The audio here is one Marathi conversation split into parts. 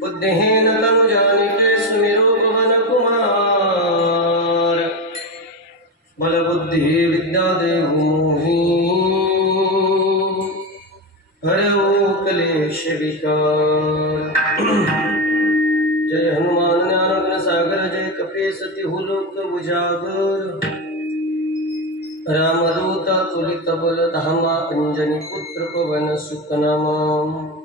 बुद्धिहीन तनु जानिके सुमिरो पवन कुमार। बल बुद्धि विद्या देहु मोहि हरऊ क्लेश विकार। जय हनुमान ज्ञान गुण सागर जय कपीस तिहु लोक उजागर। रामदूत तुलित बल धामा अंजनी पुत्र पवन सुत नामा।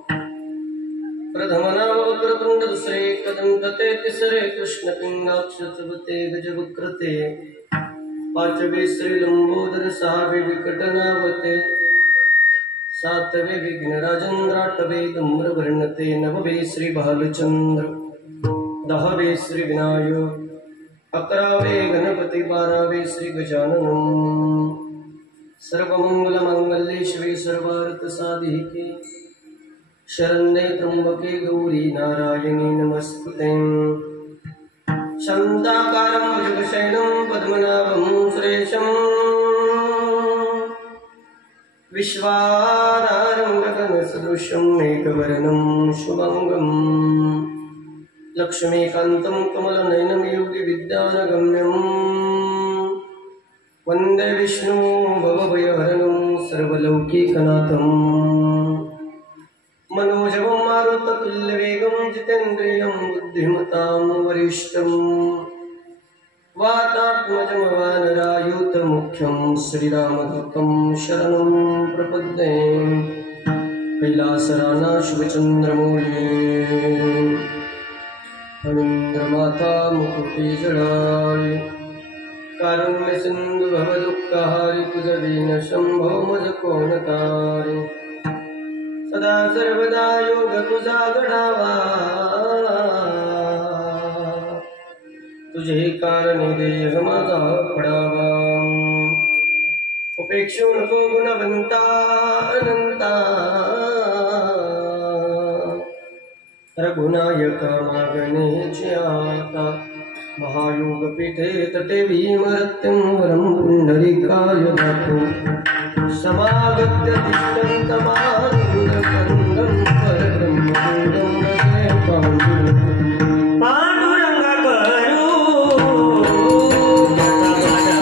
प्रथम नाम वक्रतुंड दूसरे कदंतते तिसरे कृष्ण पिंगाक्ष चतुर्थे गजवक्रते। पांचवे श्री लंबोदर सहावे विकटनावते। सातवे विघ्नराजेंद्र आठवे धूम्रवर्णते। नववे श्री भालचंद्र दहवे श्री विनायक। अकरावे गणपति बारावे श्री गजाननम। सर्वमंगलमांगल्ये शिवे सर्वार्थ साधिके शरण्ये त्र्यंबके गौरी नारायणी नमस्ते। शान्ताकारं भुजगशयनं पद्मनाभं सुरेशं। विश्वाधारं गगनसदृशं मेघवर्णं शुभंगं। लक्ष्मीकान्तं कमलनयनं योगिविद्यानगम्यं। वन्दे विष्णु भवभयहरणं सर्वलौकिकनाथं। मनोजवं मारुततुल्यवेगं जितेन्द्रियं बुद्धिमतां वरिष्ठं। वातात्मजं वानरायुतमुख्यं श्रीरामदूतं शरणं प्रपद्ये। कैलासराना शुभचन्द्रमौळे फणीन्द्रमाता मुकुटिजडाय। कारुण्य सिंधु भवदुःखहारि तुझदीन शंभो मजकोणतारि। सदा सर्वदा योग तुझा घडावा। तुझे कारणे देह माझा पडावा। उपेक्षू नको गुणवंता अनंता। रघुनायका मागणेची आता। महायोगपीठे तटे भीमरत्यं वरं पुंडरीकाय दातो। समागत्य तिष्ठन्तमानन्दकन्दं परब्रह्मपुरं वन्दे पाण्डुरङ्गं। पाण्डुरङ्ग करो पाण्डुरङ्ग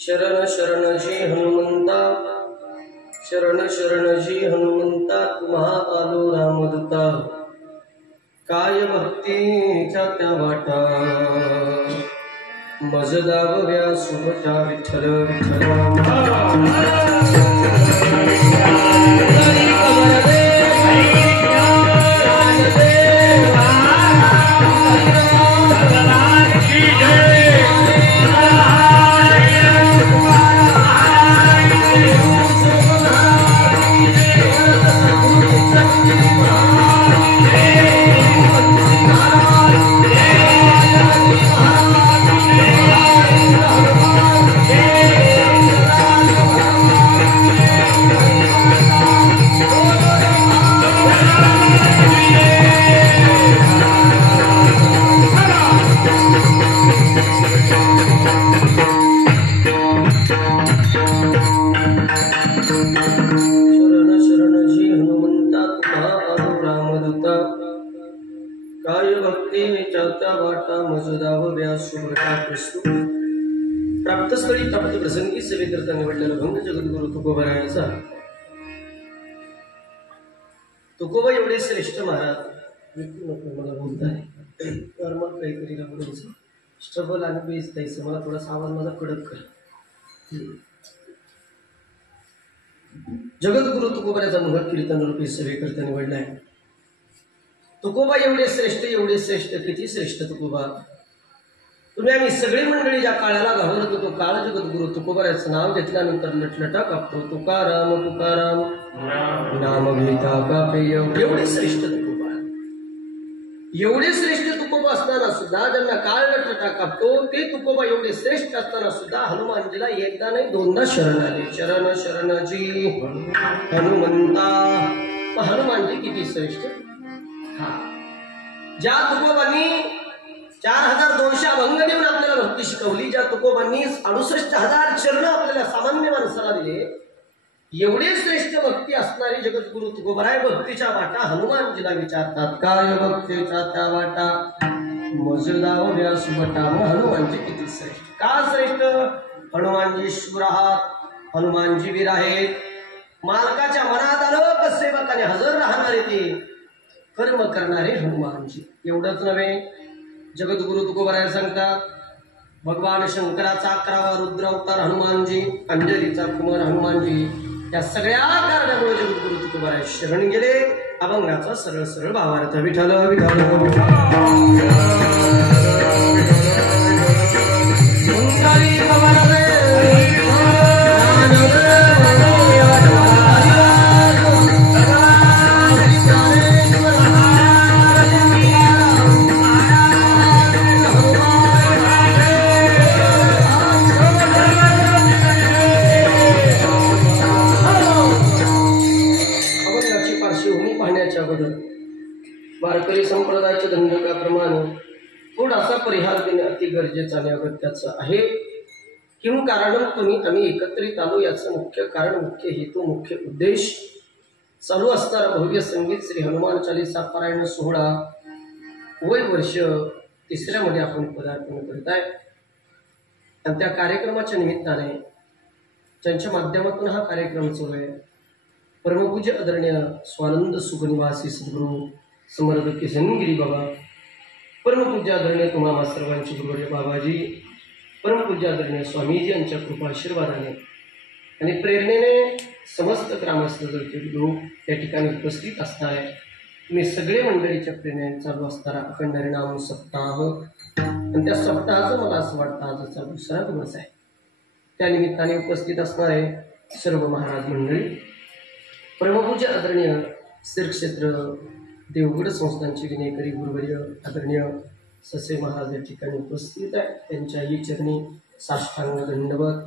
शरण शरण जी हनुमंता। शरण शरण जी हनुमंता तुम्हा आलो रामदूता। काय भक्तीच्या त्या वाटा। मज दावव्या सुबटा विठ्ठल विठ्ठल। शुभघटाकृष्ण प्राप्तस्थळी प्राप्त प्रसंगी सेवेकरता निवडलेला भंग जगद्गुरु तुकोबारायांचा. तुकोबा एवढे श्रेष्ठ महाराज. मला बोलताय नॉर्मल काहीतरी बोलायचं, स्ट्रगल आणि बेस द्यायचं. मला थोडासा आवाज माझा कडक कर. जगद्गुरु तुकोबाराचा मुख कीर्तन रूपी सेवेकरता निवडलाय. तुकोबा एवढे श्रेष्ठ, किती श्रेष्ठ तुकोबा. तुम्ही आम्ही सगळी मंडळी ज्या काळाला घालवत होतो, काळ जगद्गुरु तुकोबाराचं नाव घेतल्यानंतर लटलटा कापतो. तुकाराम तुकाराम नाम घेता कापे. एवढे श्रेष्ठ तुकोबा, एवढे श्रेष्ठ तुकोबा असताना सुद्धा ज्यांना काळ लटलटा कापतो ते तुकोबा एवढे श्रेष्ठ असताना सुद्धा हनुमानजीला एकदा नाही दोनदा शरण आले. शरण शरणजी हनुमंता. हनुमानजी किती श्रेष्ठ. ज्या तुकोबांनी 4200 अभंग देऊन आपल्याला भक्ती शिकवली, ज्या तुकोबांनी 68,000 चरण आपल्याला सामान्य माणसाला दिले, एवढे श्रेष्ठ भक्ती असणारी जगद्गुरु तुकोबाराय भक्तीच्या वाटा हनुमानजीला विचारतात. काय भक्तीच्या त्या वाटा मजदाव व्यास बटा. हनुमानजी किती श्रेष्ठ. का श्रेष्ठ. हनुमानजी शूर आहात, हनुमानजी वीर आहेत. मालकाच्या मनात आलं का सेवकाने हजर राहणारे ते कर्म करणारे हनुमानजी. एवढंच नव्हे, जगद्गुरु तुकोबाराय सांगतात भगवान शंकराचा 11वा रुद्र अवतार हनुमानजी, अंजलीचा कुमार हनुमानजी. या सगळ्या कारणामुळे जगद्गुरु तुकोबाराय शरण गेले. अभंगाचा सरळ सरळ भावार्थ. विठ्ठल वारकरी संप्रदायाच्या दंडकाप्रमाणे थोडासा परिहार देणे अति गरजेचं आणि अगत्याचं आहे. किंवा कारण तुम्ही आम्ही एकत्रित आलो याचं मुख्य कारण, मुख्य हेतू, मुख्य उद्देश चालू असणारा भव्य संगीत श्री हनुमान चालीसा पारायण सोहळा वय वर्ष 3ऱ्यामध्ये आपण पदार्पण करत आहे. आणि त्या कार्यक्रमाच्या निमित्ताने ज्यांच्या माध्यमातून हा कार्यक्रम चालू आहे, परमपूज्य आदरणीय स्वानंद सुखनिवासी सद्गुरू समर्थ किशनगिरी बाबा, परमपूज्य आदरणीय तुम्हाला सर्वांची गुरुवर्य बाबाजी, परमपूज्य आदरणीय स्वामीजी यांच्या कृपा आशीर्वादाने आणि प्रेरणेने समस्त ग्रामस्थ लोक त्या ठिकाणी उपस्थित असणार आहे. तुम्ही सगळे मंडळीच्या प्रेरणेने चालू असणारा अखंड हरिनाम सप्ताह, आणि त्या सप्ताहाचं मला असं वाटतं आजचा 2रा दिवस आहे. त्या निमित्ताने उपस्थित असणारे सर्व महाराज मंडळी, परमपूज्य आदरणीय श्रीक्षेत्र देवगड संस्थांचे विनयकरी गुरुवर्य आदरणीय ससे महाराज या ठिकाणी उपस्थित आहे. त्यांच्याही चरणी साष्टांग दंडवत.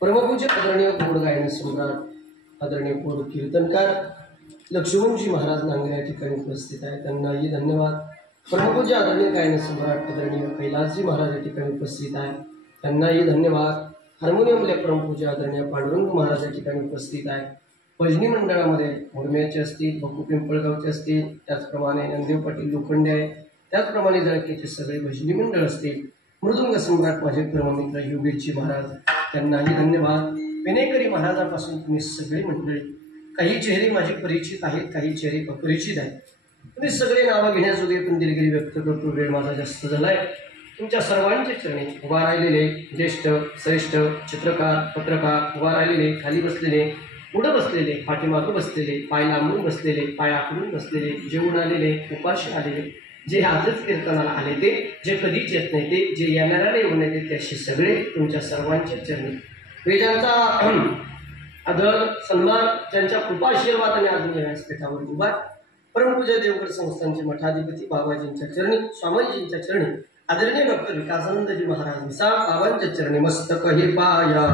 परमपूज्य आदरणीय गोड गायन सम्राट आदरणीय गोड कीर्तनकार लक्ष्मणजी महाराज नांगरे या ठिकाणी उपस्थित आहे. त्यांनाही धन्यवाद. परमपूज्य आदरणीय गायन सम्राट आदरणीय कैलासजी महाराज या ठिकाणी उपस्थित आहे. त्यांनाही धन्यवाद. हार्मोनियमले परमपूज्य आदरणीय पांडुरंग महाराज या ठिकाणी उपस्थित आहे. भजनी मंडळामध्ये मुरमेचे असतील, बकू पिंपळगावचे असतील, त्याचप्रमाणे नंदेव पाटील लोखंडे आहे, त्याचप्रमाणे जळकेचे सगळे भजनी मंडळ असतील. मृदुंग सम्राट माझे परममित्र योगेशजी महाराज, त्यांनाही धन्यवाद. विनयकरी महाराजापासून तुम्ही सगळी मंडळी, काही चेहरे माझे परिचित आहेत, काही चेहरे अपरिचित आहेत. तुम्ही सगळे नावं घेण्याजोगे पण दिलगिरी व्यक्त करतो. वेळ माझा जास्त झालाय. तुमच्या सर्वांचे चरणी उभा राहिलेले ज्येष्ठ श्रेष्ठ चित्रकार पत्रकार, उभा राहिलेले खाली बसलेले, पुढं बसलेले, पाठीमागं बसलेले, पाय लांबून बसलेले, पाय आखडून बसलेले, जेवून आलेले, उपाशी आलेले, जे आजच कीर्तनाला आले ते, जे कधीच येत नाही ते, जे येणाऱ्याला येऊन येते ते, असे सगळे तुमच्या सर्वांच्या चरणी वेदांचा आदर सन्मान, ज्यांच्या कृपा आशीर्वादाने आज या व्यासपीठावर उभा परमपूज्य देवगड संस्थांचे मठाधिपती बाबाजींच्या चरणी, स्वामीजींच्या चरणी, आदरणीय डॉक्टर विकासानंदजी महाराज मिसाळ बाबांच्या चरणी मस्तक हे पाया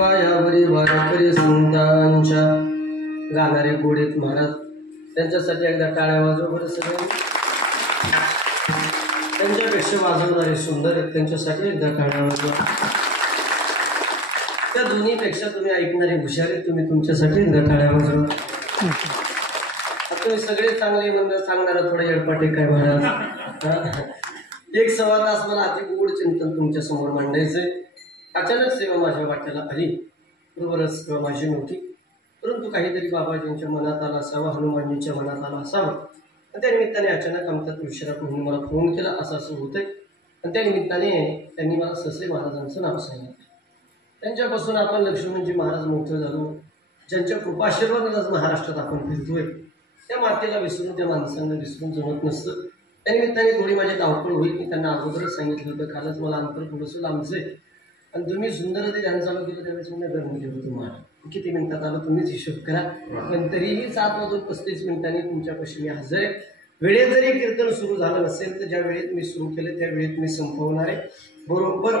पायावरी वारकरी संतांच्या गाणारे गोडेत महाराज त्यांच्यासाठी एकदा टाळ्या वाजवा बरं सगळं. त्यांच्यापेक्षा वाजवणारे सुंदर आहेत त्यांच्यासाठी एकदा टाळ्या वाजवा. त्या दोन्हीपेक्षा तुम्ही ऐकणारे हुशार आहेत तुम्ही तुमच्यासाठी एकदा टाळ्या वाजवा. तुम्ही सगळे चांगले म्हणणं सांगणारा थोडं येडपाटे काय महाराज. 1-1.25 तास मला अति गोड चिंतन तुमच्या समोर मांडायचंय. अचानक सेवा माझ्या वाट्याला आली. बरोबरच सेवा माझी नव्हती परंतु काहीतरी बाबाजींच्या मनात आला असावा हनुमानजींच्या मनात आला असावा. आणि त्या निमित्ताने अचानक आमच्या तुळशीराम म्हणून मला फोन केला असं होतंय. आणि त्या निमित्ताने त्यांनी मला ससे महाराजांचं नाव सांगितलं. त्यांच्यापासून आपण लक्ष्मणजी महाराज मोठं झालो. ज्यांच्या कृपाशीर्वादानेच महाराष्ट्रात आपण फिरतोय त्या मातेला विसरून त्या माणसांना विसरून जमत नसतं. त्या निमित्ताने थोडी माझी धावपळ होईल. मी त्यांना अगोदरच सांगितलं होतं. कालच मला अंतर थोडंसं लांबचं आहे आणि तुम्ही सुंदर ते ध्यान चालू केलं त्यावेळेस मी गरमी होतो तुम्हाला किती मिनिटात आलं तुम्हीच हिशोब करा. पण तरीही 7:35 तुमच्यापाशी मी हजर आहे. वेळेत जरी कीर्तन सुरू झालं नसेल तर ज्या वेळेत मी सुरू केलं त्या वेळेत मी संपवणार आहे. बरोबर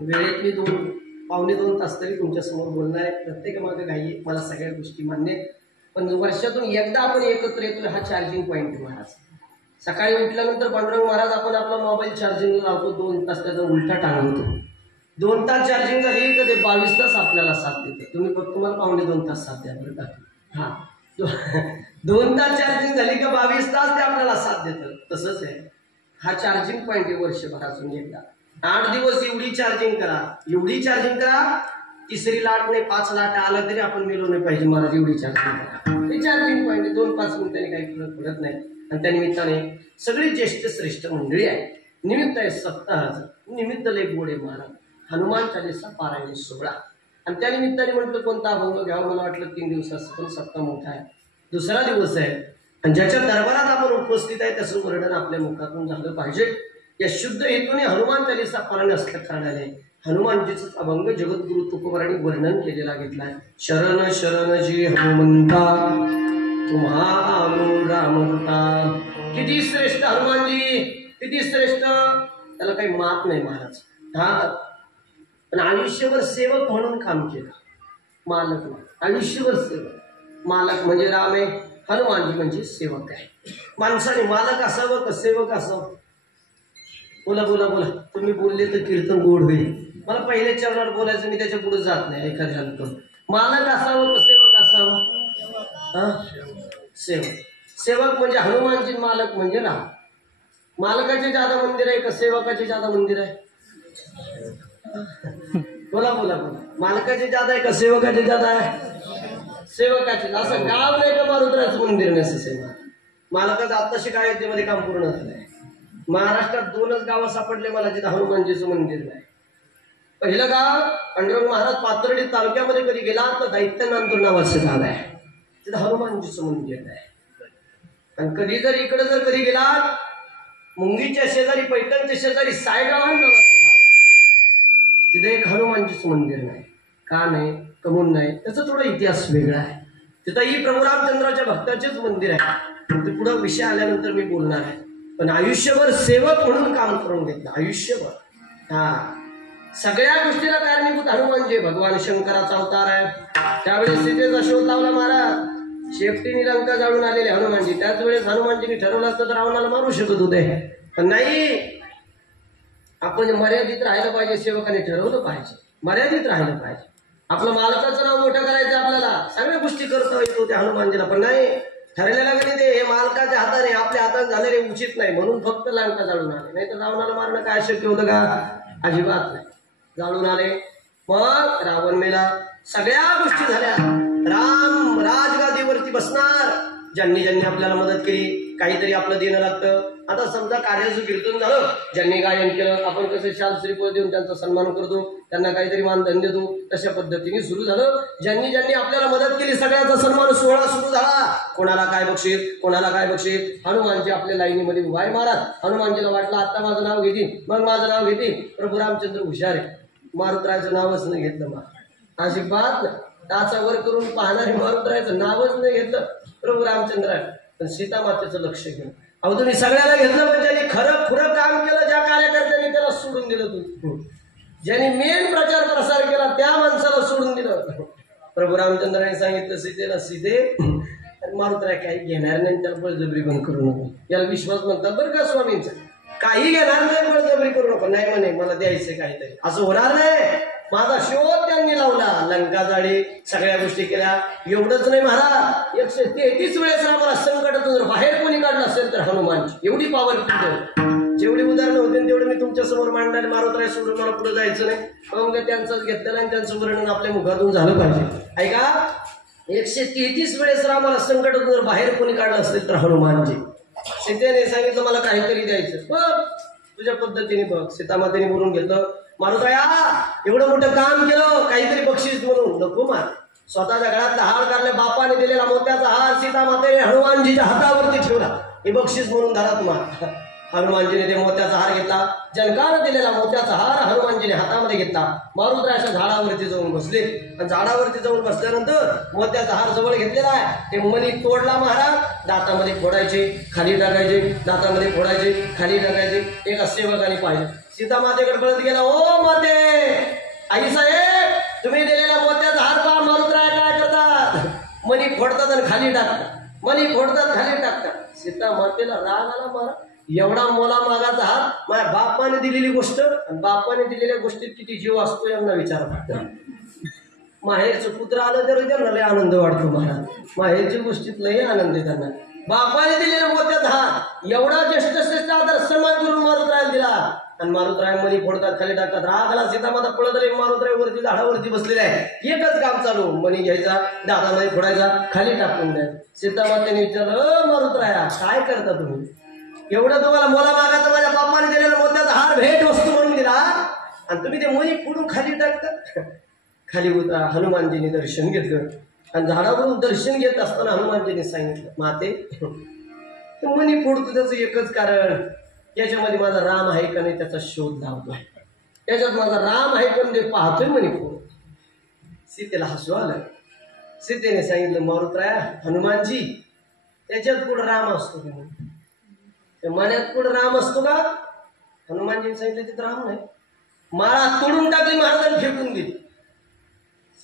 वेळेत मी 2-2.25 तास तरी तुमच्यासमोर बोलणार आहे. प्रत्येक मागे घाई आहे मला सगळ्या गोष्टी मान्य आहेत. पण वर्षातून एकदा आपण एकत्र येतोय हा चार्जिंग पॉईंट आहे महाराज. सकाळी उठल्यानंतर पांडुरंग महाराज आपण आपला मोबाईल चार्जिंगला लावतो. 2 तास त्याचा उलटा टांगवतो. 2 तास चार्जिंग झाली तर ते 22 तास आपल्याला साथ देते. तुम्हाला 2.25 तास साथ द्या बरं का. हां 2 तास चार्जिंग झाली का 22 तास ते आपल्याला साथ देतं. तसंच आहे हा चार्जिंग पॉईंट आहे वर्षभरातून एकदा. 8 दिवस एवढी चार्जिंग करा. तिसरी लाट नाही 5 लाट आला तरी आपण मिळवलं नाही पाहिजे महाराज. एवढी चार्जिंग करा. हे चार्जिंग पॉईंट 2-5 मिनिटांनी काही फरक पडत नाही. आणि त्या निमित्ताने सगळी ज्येष्ठ श्रेष्ठ मंडळी आहे. निमित्त आहे सप्ताहाचं. निमित्त लय गोडे महाराज हनुमान चालीसा पारायण सोहळा. आणि त्या निमित्ताने म्हटलं कोणता अभंग घ्यावा. मला वाटलं 3 दिवसाचा पण सप्ताह मोठा आहे. दुसरा दिवस आहे आणि ज्याच्या दरबारात आपण उपस्थित आहे त्याचं वर्णन आपल्या मुखातून झालं पाहिजे. या शुद्ध हेतूने हनुमान चालीसा पारायण असल्या कारणाने हनुमानजीचं अभंग जगद्गुरु तुकोबारांनी वर्णन केलेला घेतलाय. शरण शरण जी हनुमंता तुम्हा रामदूता. किती श्रेष्ठ हनुमानजी किती श्रेष्ठ त्याला काही मात नाही महाराज. हा पण आयुष्यभर सेवक म्हणून काम केलं. मालक नाही आयुष्यभर सेवक. मालक म्हणजे राम आहे. हनुमानजी म्हणजे सेवक आहे. माणसाने मालक असावं का सेवक असावं. बोला बोला बोला. तुम्ही बोलले तर कीर्तन गोड होईल. मला पहिल्या चरणावर बोलायचं मी त्याच्या पुढे जात नाही. एखाद्या करून मालक असावं का सेवक असावं. हा सेवक म्हणजे हनुमानजी. मालक म्हणजे राम. मालकाचे जादा मंदिर आहे का सेवकाचे जादा मंदिर आहे. बोला बोला बोला. मालकाचे जादा आहे का सेवकाचे जादा आहे. सेवकाचे. असं गाव नाही का मारुद्राचं मंदिर नाही. मालकाचं आत्ताशी काय अयोध्येमध्ये काम पूर्ण झालंय. महाराष्ट्रात 2च गावं सापडले मला जिथं हनुमानजीचं मंदिर नाही. पहिलं गाव पांडुरंग महाराज पाथर्डी तालुक्यामध्ये कधी गेला तर दैत्यनांतूर नावाचं गाव आहे. तिथं हनुमानजीचं मंदिर आहे. आणि कधी जर इकडे जर कधी गेला मुंगीच्या शेजारी पैठणच्या शेजारी सायगाव नावाचं गाव आहे. तिथे एक हनुमानजीचं मंदिर नाही. का नाही कमून नाही त्याचा थोडा इतिहास वेगळा आहे. तिथंही प्रभू रामचंद्राच्या भक्ताचेच मंदिर आहे. ते पुढे विषय आल्यानंतर मी बोलणार आहे. पण आयुष्यभर सेवक म्हणून काम करून घेतलं. आयुष्यभर सगळ्या गोष्टीला कारणीभूत हनुमानजी. भगवान शंकराचा अवतार आहे. त्यावेळेस सीतेचा शोध लावला महाराज. शेपटीने लंका जाळून आलेले हनुमानजी. त्याच वेळेस हनुमानजींनी ठरवलं असतं तर रावणाला मारू शकत होते. पण नाही आपण मर्यादित राहिलं पाहिजे. सेवकाने ठरवलं पाहिजे मर्यादित राहिलं पाहिजे. आपलं मालकाचं नाव मोठं करायचं आपल्याला. सगळ्या गोष्टी करता येतो त्या हनुमानजीला. पण नाही ठरलेलं गणित हे मालकाच्या हाताने आपल्या हातात झालेले उचित नाही म्हणून फक्त लंका जाळून आले. नाही तर रावणाला मारणं काय शक्य होतं का. अजिबात नाही. जाळून आले. मग रावण मेला. सगळ्या गोष्टी झाल्या. राम राजगादीवरती बसणार. ज्यांनी आपल्याला मदत केली काहीतरी आपलं देणं लागतं. आता समजा कार्याचं कीर्तन झालं. ज्यांनी गायन केलं आपण कसं शाल श्रीफळ देऊन त्यांचा सन्मान करतो. त्यांना काहीतरी मानधन देतो. तशा पद्धतीने सुरू झालं. ज्यांनी आपल्याला मदत केली सगळ्याचा सन्मान सोहळा सुरू झाला. कोणाला काय बक्षीस हनुमानजी आपल्या लाईनीमध्ये उभा आहे महाराज. हनुमानजीला वाटलं आता माझं नाव घेतील मग माझं नाव घेतील. प्रभू रामचंद्र हुशार आहे. मारुतरायचं नावच नाही घेतलं महाराज. अजिबात टाचा वर करून पाहणारे मारुतरायचं नावच नाही घेतलं प्रभू रामचंद्र आहे. पण सीता मातेचं लक्ष घेऊन अहो तुम्ही सगळ्याला घेतलं पण ज्यांनी खरं खुरं काम केलं ज्या कार्यकर्त्यांनी त्याला सोडून दिलं. तुम्ही ज्यांनी मेन प्रचार प्रसार केला त्या माणसाला सोडून प्रभू रामचंद्राने सांगितलं सीतेला, सीते मारुतीला काही घेणार नाही, त्याला बळजबरी पण करू नको. याला विश्वास म्हणतात बरं का स्वामींचा. काही घेणार नाही, बळजबरी करू नको. नाही म्हणे मला द्यायचं काहीतरी, असं होणार नाही. माझा शोध त्यांनी लावला, लंका जाळी, सगळ्या गोष्टी केल्या. एवढंच नाही महाराज, 133 वेळेस आम्हाला संकटातून जर बाहेर कोणी काढलं असेल तर हनुमानची. एवढी पॉवरफुल. जेवढी उदाहरणं होती तेवढं मी तुमच्या समोर मांडणार. मारुतीला सोडून मला पुढे जायचं नाही. मग त्यांचंच घेतलेलं आणि त्यांचं वर्णन आपल्या मुखातून झालं पाहिजे. ऐका, 133 वेळेस रामाला संकटातून जर बाहेर कोणी काढलं असेल तर हनुमानजी. सीतेने सांगितलं मला काहीतरी द्यायचं. बघ तुझ्या पद्धतीने बघ. सीतामातेने बोलून घेतलं, मारुताया एवढं मोठं काम केलं, काहीतरी बक्षीस म्हणून. नको मा, स्वतःच्या गळ्यातला हार काढल्या, बापाने दिलेला मोत्याचा हार सीतामातेने हनुमानजीच्या हातावरती ठेवला. हे बक्षीस म्हणून धरा तुम्हाला. हनुमानजीने ते मोत्याचा हार घेतला. जनकानं दिलेला मोत्याचा हार हनुमानजीने हातामध्ये घेतला. मारुतीच्या झाडावरती जाऊन बसले आणि झाडावरती जाऊन बसल्यानंतर मोत्याचा हार जवळ घेतलेला आहे. ते मणी तोडला महाराज. दातामध्ये फोडायचे, खाली टाकायचे, दातामध्ये फोडायचे, खाली टाकायचे. एका सेवकाने पाहिजे, सीतामातेकडे पळत गेला. ओ माते, आई साहेब, तुम्ही दिलेला मोत्याचा हार पहा, मारुतीराय काय करतात, मणी फोडतात आणि खाली टाकतात, मणी फोडतात खाली टाकतात. सीतामातेला राग आला महाराज. एवढा मोला मागाचा हात, माझ्या बापाने दिलेली गोष्ट आणि बापाने दिलेल्या गोष्टीत किती जीव असतो यांना विचार फक्त. माहेरचं पुत्र आलं तर त्यांना लय आनंद वाटतो महाराज. माहेरच्या गोष्टीत लय आनंद आहे त्यांना. बापाने दिलेला मोत्याचा हात एवढा ज्येष्ठ आदर सन्मान करून मारुतीरायाला दिला आणि मारुतीराय मणी फोडतात, खाली टाकतात. रागाला सीतामाता पळत आली. मारुतीराय वरती झाडावरती बसलेले आहे. एकच काम चालू, मणी घ्यायचा, दादामध्ये फोडायचा, खाली टाकून द्या. सीतामातेने विचारलं, मारुतीराया काय करता तुम्ही? एवढं तुम्हाला मोला मागायचं, माझ्या बापाने दिलेला मोत्याचा हार भेट वस्तू म्हणून दिला आणि तुम्ही ते मणी फोडून खाली टाकता. खाली उतरा. हनुमानजीने दर्शन घेतलं आणि झाडावरून दर्शन घेत असताना हनुमानजीने सांगितलं, माते मणी फोडतो त्याचं एकच कारण, याच्यामध्ये माझा राम आहे का नाही त्याचा शोध लावतोय. त्याच्यात माझा राम आहे का नाही पाहतोय मणी फोड. सीतेला हसू आलं. सीतेने सांगितलं, मारुतीराया हनुमानजी त्याच्यात पुढे राम असतो की नाही, मण्यात पुढे राम असतो का? हनुमानजीने सांगितलं तिथं राम नाही. माळा तोडून टाकली महाराजांनी, फेकून दिली.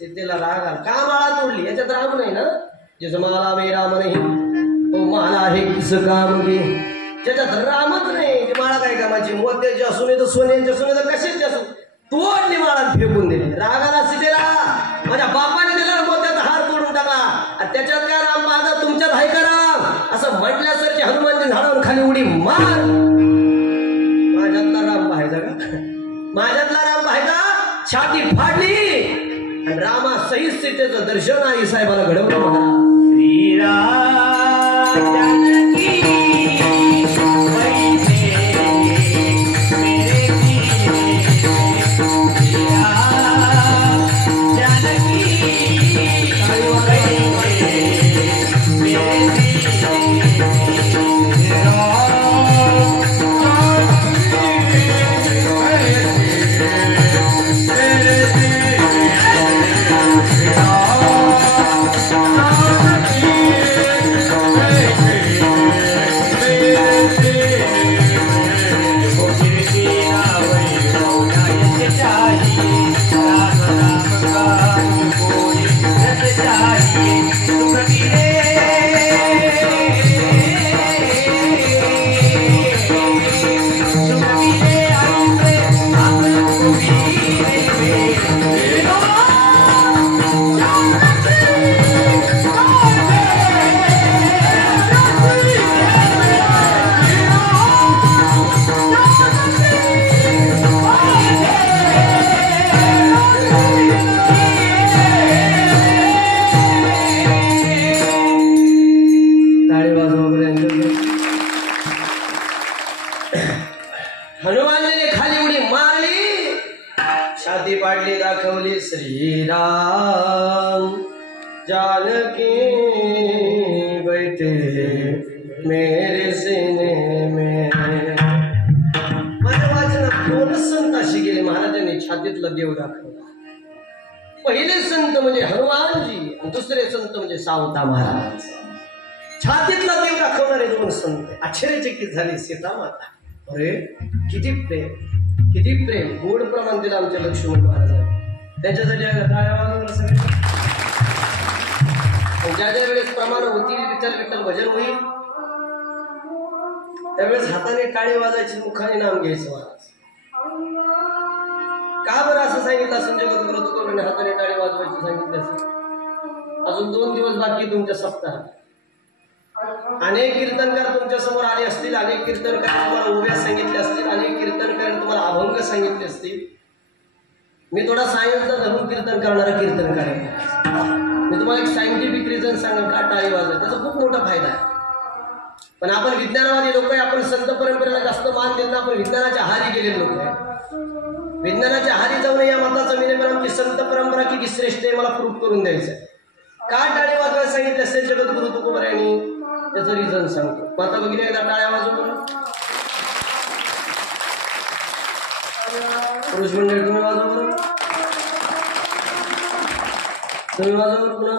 सीतेला राग आला, का माळा तोडली? याच्यात राम नाही ना. ज्याचं माला वे राम नाही तो माला आहे किस काम घे. ज्याच्यात रामच नाही ते माळा काय कामाची? मोत्याची असू नये तर सोन्याची असू नये तर कशाची असू, तोडली माळा फेकून दिली. रागाला सीतेला, माझ्या बापाने दिला मोत्याचा हार तोडून टाकला आणि त्याच्यात काय राम माझा तुमच्यात आहे का राम? असं म्हटल्यासारखी हनुमानजी झाडावर खाली उडी मार. माझ्यातला राम पाहायचा का? माझ्यातला राम पाहायचा. छाती फाडली आणि रामा सहित सीतेचं दर्शन आई साहेबाला घडवलं महाराज. श्रीराम हनुमानजीने खाली उडी मारली, छाती पाडली, दाखवली श्रीराम जानकी बैठे मेरे सीने में. माझ्या वाचनात दोन संत अशी गेले महाराजांनी छातीतला देव दाखवला. पहिले संत म्हणजे हनुमानजी आणि दुसरे संत म्हणजे सावता महाराज. छातीतला देव दाखवणारे दोन संत. आश्चर्यचकित झाली सीतामाता. अरे किती प्रेम, किती प्रेम. गोड प्रमाण दिलं आमच्या लक्ष्मण महाराजांनी. त्यांच्यासाठी टाळ्या वाजवून सगळे. ज्या ज्या वेळेस प्रमाण होतील विठ्ठल विठ्ठल भजन होईल त्यावेळेस हाताने टाळी वाजायची, मुखाने नाम घ्यायचं महाराज. का बरं असं सांगितलं असून जगद्गुरु तुकोबांनी हाताने टाळी वाजवायची सांगितलं असेल? अजून 2 दिवस बाकी तुमच्या सप्ताहात. अनेक कीर्तनकार तुमच्या समोर आले असतील, अनेक कीर्तनकार तुम्हाला उभ्या सांगितले असतील, अनेक कीर्तनकार तुम्हाला अभंग सांगितले असतील. मी थोडा सायन्सचा धरून कीर्तन करणारा कीर्तनकार आहे. मी तुम्हाला एक सायंटिफिक रिझन सांगेन का टाळी वाजवायची, त्याचा खूप मोठा फायदा आहे. पण आपण विज्ञानवादी लोक आहे, आपण संत परंपरेला जास्त मान देत नाही, आपण विज्ञानाच्या आहारी गेलेले लोक आहे. विज्ञानाच्या आहारी जाऊन या मताचा मी पण आमची संत परंपरा किती श्रेष्ठ आहे मला प्रूफ करून द्यायचं आहे. का टाळी वाजवायला सांगितलं असेल जगद्गुरु तुकोबांनी त्याचं रिझन सांगतो. आता बघितलं एकदा टाळ्या वाजवू करून पुरुष मंडळी तुम्ही वाजवा बरं, तुम्ही वाजवा बरं पुन्हा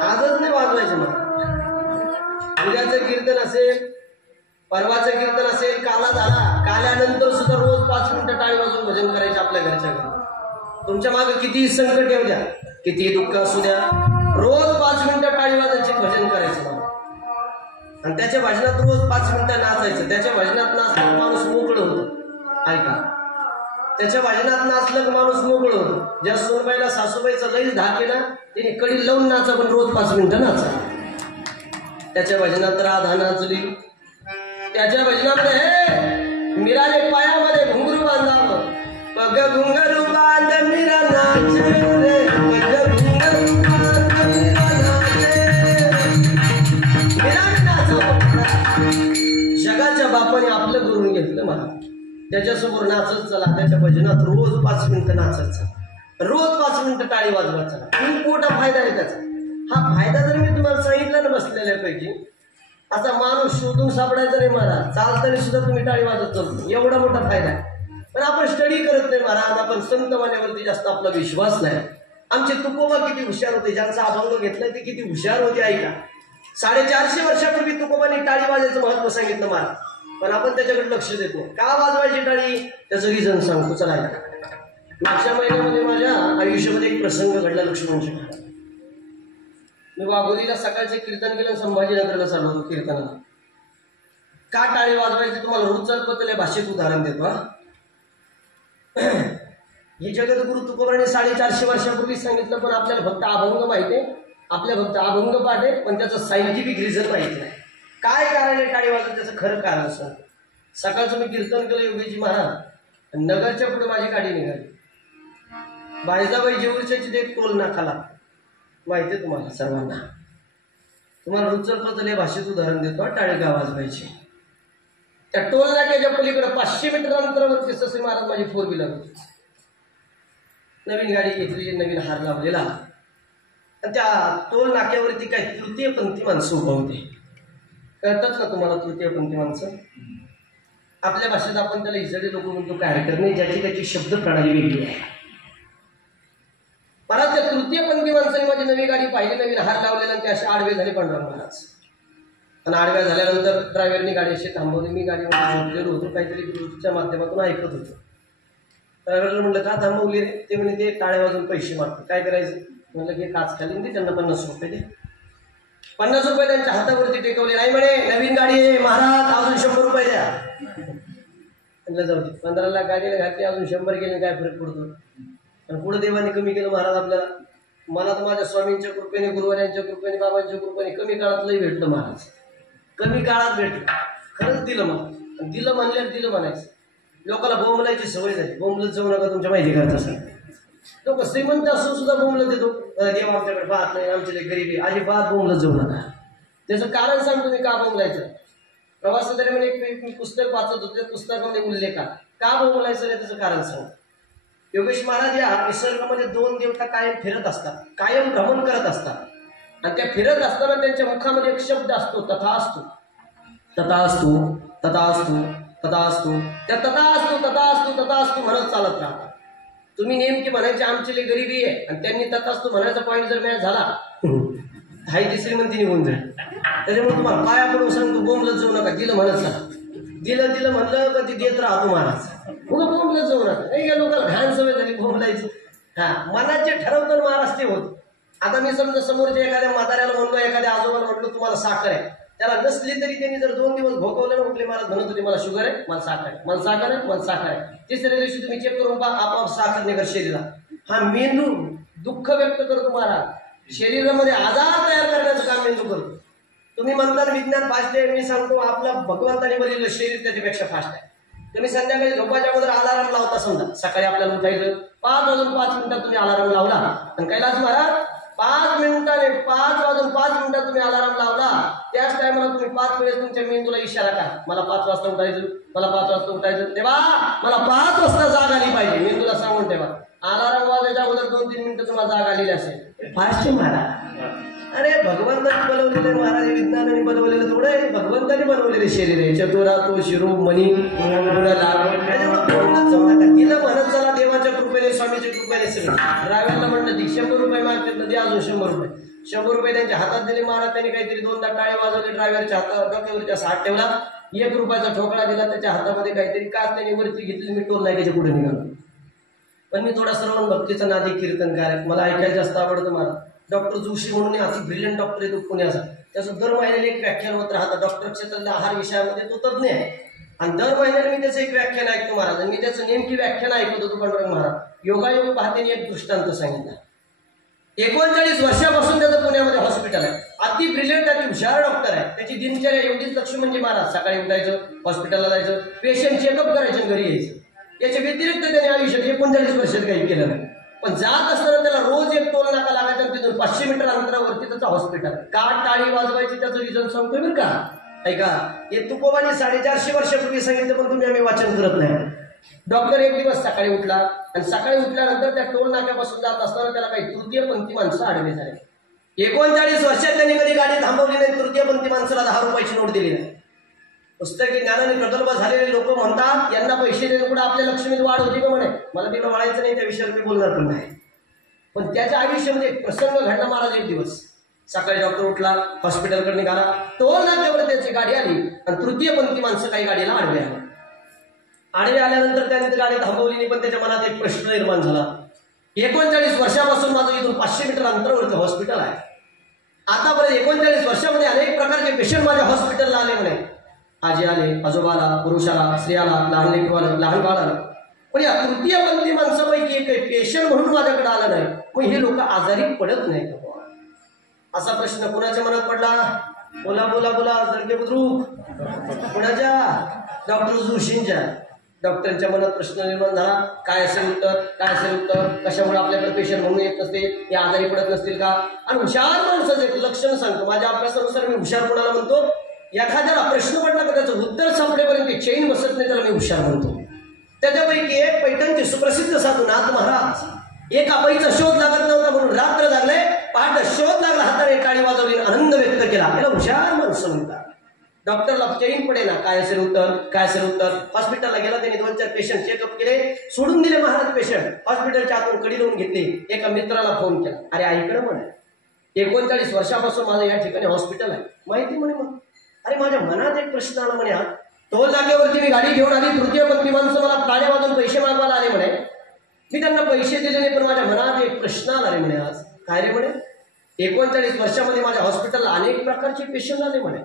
आजच नाही वाजवायचे. मग उद्याचं कीर्तन असेल, परवाचं कीर्तन असेल, काला झाला, काल्यानंतर सुद्धा रोज 5 मिनिटं टाळी वाजवून भजन करायचे आपल्या घरच्या घरी. तुमच्या मागे कितीही संकट येऊ द्या, कितीही दुःख असू द्या, रोज 5 मिनिटं टाळी वाजायची, भजन करायचं. आणि त्याच्या भजनात रोज 5 मिनिटं नाचायचं. त्याच्या भजनात नाचलं माणूस मोकळं होतं. ऐका, त्याच्या भजनात नाचलं की माणूस मोकळं होतं. ज्या सोनबाईला सासूबाईचा लईच धाक केला तिने कडी लावून नाचा, पण रोज 5 मिनिटं नाचा. त्याच्या भजनात राधा नाचली, त्याच्या भजनामध्ये हे मीराने पायामध्ये घुंगरू बांधावं, पग घुंगरू बांध मीरा नाचे रे, पग घुंगरू बांध मीरा नाचे. मीराने नाचावं. जगाच्या बापाने आपलं करून घेतलं मला, त्याच्यासमोर नाचत चला. त्याच्या भजनात रोज 5 मिनिटं नाचत चला, रोज 5 मिनिटं टाळी वाजवत चला. खूप मोठा फायदा आहे त्याचा. हा फायदा जर मी तुम्हाला सांगितला ना बसलेल्यापैकी, असा माणूस शोधून सापडायचा नाही महाराज. चालताना सुद्धा तुम्ही टाळी वाजत चालतो, एवढा मोठा फायदा आहे. पण आपण स्टडी करत नाही महाराज, आपण संत मान्यावरती जास्त आपला विश्वास नाही. आमचे तुकोबा किती हुशार होते, ज्यांचा अभंग घेतलाय ते किती हुशार होते. ऐका, 450 वर्षापूर्वी तुकोबांनी टाळी वाजायचं महत्व सांगितलं महाराज, पण आपण त्याच्याकडे लक्ष देतो. का वाजवायची टाळी त्याचं रिझन सांगतो. चला ऐका. मागच्या महिन्यामध्ये माझ्या आयुष्यामध्ये एक प्रसंग घडला लक्ष्मणच्या. मी वाघोलीला सकाळचे कीर्तन केलं, संभाजीनगरला चालू होतो कीर्तनाला. का टाळी वाजवायची तुम्हाला रोज चलपतल्या भाषेत उदाहरण देतो. हे जगद्गुरु तुकोबांनी 450 वर्षापूर्वी सांगितलं, पण आपल्याला फक्त अभंग माहिती आहे, आपल्या फक्त अभंग पाठ आहे, पण त्याचं सायंटिफिक रिझन माहिती नाही. काय कारण आहे टाळी वाजवत, त्याचं खरं कारण सांगतो. सकाळचं मी कीर्तन केलं योगीजी महाराज, नगरच्या पुढे माझी गाडी निघाली. बायजाबाई जेऊरच्या तिथे एक टोल नाकाला, माहिती आहे तुम्हाला सर्वांना. तुम्हाला रुचलपतल्या भाषेत उदाहरण देतो. टाळी का वाजवायची. त्या टोल नाक्याच्या पलीकडे 500 मीटर अंतरावरती ससे महाराज माझी 4 व्हीलर होती. नवीन गाडी घेतली, नवीन हार लावलेला. त्या टोल नाक्यावरती काय तृतीयपंथी माणसं उभा होते. कळतात ना तुम्हाला तृतीयपंथी माणसं? आपल्या भाषेत आपण त्याला इजडे लोक म्हणतो, काय हरकत नाही, ज्याची त्याची शब्द प्रणाली वेगळी आहे. महाराज त्या तृतीयपंथी माणसाने माझी नवी गाडी पाहिली, नवीन हार लावलेला, आणि ते असे आडवे झाले पांडुरंग महाराज. आणि आडव्या झाल्यानंतर ड्रायव्हरनी गाडी अशी थांबवली. मी गाडीमध्ये झोपलेलो होतो, काहीतरी ब्लूटूथच्या माध्यमातून ऐकत होतो. ड्रायव्हरला म्हटलं का थांबवली रे? ते म्हणे ते टाळ्या वाजून पैसे मागतात. काय करायचं? म्हटलं की काच खाली दे, त्यांना 50 रुपये दे. 50 रुपये त्यांच्या हातावरती टेकवले. नाही म्हणे नवीन गाडी आहे महाराज, अजून 100 रुपये द्या. म्हटलं जाऊ दे, 15 लाख गाडीला घातली, अजून 100 गेले, काय फरक पडतो. आणि पुढे देवाने कमी केलं महाराज आपल्याला. मला तर माझ्या स्वामींच्या कृपेने, गुरुवाऱ्यांच्या कृपेने, बाबांच्या कृपेने कमी काळात लई भेटलं महाराज. कमी काळात भेटलं, खरंच दिलं मला. दिलं म्हणल्यावर दिलं म्हणायचं. लोकांना बोंबलायची सवय झाली. बोंबलत जाऊ नका, तुमच्या माहिती करत असेल. लोक श्रीमंत असून सुद्धा बोंबलत देतो, देव आमच्याकडे पाहत नाही, आमच्याकडे गरीबी. अजिबात बोंबलत जाऊ नका. त्याचं कारण सांगतो मी का बोंबलायचं. प्रवासादरम्यान एक पुस्तक वाचत होते, त्या पुस्तकामध्ये उल्लेख आहे का बोंबलायचं नाही, त्याचं कारण सांगतो. योगेश महाराज या निसर्गामध्ये 2 देवता कायम फिरत असतात, कायम भ्रमण करत असतात. आणि त्या फिरत असताना त्यांच्या मुखामध्ये एक शब्द असतो, तथा असतो. तथा असतो, तथा असतो, तथा असतो. त्या तथा असतो, तथा असतो, तथा असतो म्हणत चालत राहतात. तुम्ही नेमकी म्हणायची आमची लई गरिबी आहे, आणि त्यांनी तथा असतो म्हणायचा पॉईंट जर मॅच झाला हाय तिसरी म्हणती निघून जाईल. त्याच्यामुळे तुम्हाला पाया पडून सांगतो बोंबलत जाऊ नका. दिलं म्हणत चला, दिलं म्हणलं का ती देत राहतो महाराज. मग बोंबलत जाऊ नका. नाही का लोकांना घाण सवय झाली बोंबलायची. मनात जे ठरवतं महाराज ते होत. आता मी समजा समोरच्या एखाद्या म्हाताऱ्याला म्हणलो, एखाद्या आजोबाला म्हणलो तुम्हाला साखर आहे, त्याला नसली तरी त्यांनी जर 2 दिवस भोगवलं ना, उठले महाराज म्हणत होते मला शुगर आहे, मला साखर आहे, मला साखर आहे, मला साखर आहे. तिसऱ्या दिवशी तुम्ही चेक करून पहा, आपोआप साखर निघत शरीरात. हा मेंदू दुःख व्यक्त करतो महाराज. शरीरामध्ये आजार तयार करण्याचं काम मेंदू करतो. तुम्ही म्हणता विज्ञान फास्ट आहे, मी सांगतो आपलं भगवंताने बनलेलं शरीर त्याच्यापेक्षा फास्ट आहे. तुम्ही संध्याकाळी झोपायच्या अगोदर अलाराम लावता. समजा सकाळी आपल्याला उठायचं 5 वाजून 5 मिनिटात तुम्ही अलाराम लावला, आणि कैलास महाराज 5 मिनिटाने 5 वाजून 5 मिनिटात तुम्ही अलाराम लावला, त्याच टायमाला तुम्ही 5 वेळेस तुमच्या मेंदूला इशारा करा, मला 5 वाजता उठायचं, मला 5 वाजता उठायचं. तेव्हा मला 5 वाजता जाग आली पाहिजे. मेंदूला सांगून ठेवा. अलाराम वाजायच्या अगोदर 2-3 मिनिटं तुम्हाला जाग आलेली असेल. फास्ट महाराज. अरे भगवंताने बनवलेलं महाराज, विज्ञानाने बनवलेलं थोडं आहे. भगवंताने बनवलेले शरीर आहे. चतुरा तो शिरो मणी तिला म्हणत चला देवाच्या कृपेने, स्वामीच्या कृपेने सगळं. ड्रायव्हरला म्हणलं ती 100 रुपये मागतात ना, दे अजून 100 रुपये. 100 रुपये त्यांच्या हातात दिले महाराज. त्यांनी काहीतरी 2दा टाळे वाजवले, ड्रायव्हरच्या हातात डोक्यावरच्या हात ठेवला, 1 रुपयाचा ठोकळा दिला त्याच्या हातामध्ये, काहीतरी काच त्याने वरती घेतली. मी टोल नायकाच्या पुढे निघालो. पण मी थोडा श्रवण भक्तीचा नादी कीर्तनकार, मला ऐकायला जास्त आवडतं महाराज. डॉक्टर जोशी म्हणून अति ब्रिलियंट डॉक्टर येतो पुण्याचा, त्याचं दर महिन्याला एक व्याख्यान होत राहतं. डॉक्टर क्षेत्रातल्या आहार विषयामध्ये तो तज्ञ आहे, आणि दर महिन्याला मी त्याचं एक व्याख्यान ऐकतो महाराज. आणि मी त्याचं नेमकी व्याख्यान ऐकत होतो पांडुरंग महाराज. योगायोग पाहतेने एक दृष्टांत सांगितला. 39 वर्षापासून त्याचं पुण्यामध्ये हॉस्पिटल आहे. अति ब्रिलियंट, अति हुशार डॉक्टर आहे. त्याची दिनचर्या एवढीच लक्ष म्हणजे महाराज सकाळी उठायचं, हॉस्पिटलला जायचं, पेशंट चेकअप करायचे, घरी यायचं. याच्या व्यतिरिक्त त्याने आयुष्यात 39 वर्षात काही केलं नाही. पण जात असताना त्याला रोज एक टोल नाका लागायचा. तिथून 500 मीटर अंतरावरती त्याचं हॉस्पिटल. का टाळी वाजवायची त्याचं रिझन सांगतोय बरं का. ऐका, हे तुकोबाने 450 वर्षापूर्वी सांगितलं, पण तुम्ही आम्ही वाचन करत नाही. डॉक्टर एक दिवस सकाळी उठला, आणि सकाळी उठल्यानंतर त्या टोल नाक्यापासून जात असताना त्याला काही तृतीयपंथी माणसं आडवे झाले. 39 वर्षात त्यांनी कधी गाडी थांबवली नाही. तृतीयपंथी माणसाला 10 रुपयाची नोट दिली नाही. पुस्तकी ज्ञानाने प्रगल्भ झालेले लोक म्हणतात यांना पैसे देणं कुठं आपल्या लक्ष्मीत वाढ होती का म्हणे. मला तिकडं वाढायचं नाही, त्या विषयावर मी बोलणार पण नाही. पण त्याच्या आयुष्यामध्ये एक प्रसंग घडला महाराज. एक दिवस सकाळी डॉक्टर उठला, हॉस्पिटलकडे निघाला, टोल नाक्यावर त्याची गाडी आली, आणि तृतीयपंथी माणसं काही गाडीला आडवे आले. आडवे आल्यानंतर त्याने गाडी थांबवली नाही. पण त्याच्या मनात एक प्रश्न निर्माण झाला. 39 वर्षापासून माझं इथून 500 मीटर अंतरावरती हॉस्पिटल आहे. आतापर्यंत 39 वर्षामध्ये अनेक प्रकारचे पेशंट माझ्या हॉस्पिटलला आले म्हणे. आजी आले, आजोबाला, पुरुषाला, स्त्रियाला, लहान लेकराला, लहान बाळाला. पण या तृतीयपंथी माणसापैकी एक पेशंट म्हणून माझ्याकडे आलं नाही. मग हे लोक आजारी पडत नाही का? असा प्रश्न कोणाच्या मनात पडला? बोला बोला बोला दडके बुद्रुक. कोणाच्या? डॉक्टर जोशींच्या. डॉक्टरांच्या मनात प्रश्न निर्माण झाला. काय असेल उत्तर, काय असेल उत्तर, कशामुळे आपल्याकडे पेशंट म्हणून येत नसते, हे आजारी पडत नसतील का? आणि हुशार माणसाचं एक लक्षण सांगतो. माझ्या अभ्यासानुसार मी हुशार कोणाला म्हणतो? एखाद्याला प्रश्न पडला का त्याचं उत्तर सापडेपर्यंत चैन बसत नाही, त्याला मी हुशार म्हणतो. त्याच्यापैकी एक पैठणचे सुप्रसिद्ध साधू नाथ महाराज. एका बाईचा शोध लागत नव्हता म्हणून रात्र लागले, पहाटे शोध लागला, हाताने टाळी वाजवली, आनंद व्यक्त केला. त्याला हुशार माणसं म्हणतात. डॉक्टरला चैन पडे ना, काय असेल उत्तर, काय असेल उत्तर. हॉस्पिटलला गेला, त्यांनी 2-4 पेशंट चेकअप केले, सोडून दिले महाराज पेशंट. हॉस्पिटलच्या आतून कडी लावून घेतली. एका मित्राला फोन केला, अरे ऐकडं म्हणे 39 वर्षापासून माझं या ठिकाणी हॉस्पिटल आहे, माहिती म्हणे. मग अरे माझ्या मनात एक प्रश्न आला म्हणे. टोल नाक्यावरती मी गाडी घेऊन आली, तृतीयपंथी माणसं मला टाळ्या वाजून पैसे मागवायला आले म्हणे. मी त्यांना पैसे दिले नाही, पण माझ्या मनात एक प्रश्न आला रे म्हणे. आज काय रे म्हणे, 39 वर्षामध्ये माझ्या हॉस्पिटलला अनेक प्रकारचे पेशंट आले म्हणे.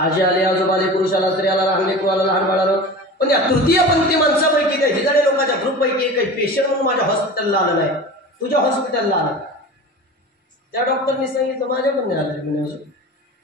आजी आले, आजोबा आले, पुरुषाला, स्त्रियाला, लहान लेकराला, लहान बाळाला. पण त्या तृतीयपंथी माणसापैकी, त्या हिजाडे लोकांच्या ग्रुपपैकी काही पेशंट म्हणून माझ्या हॉस्पिटलला आलं नाही. तुझ्या हॉस्पिटलला आलं. त्या डॉक्टरनी सांगितलं माझ्या पण नाही आलं म्हणे. अजून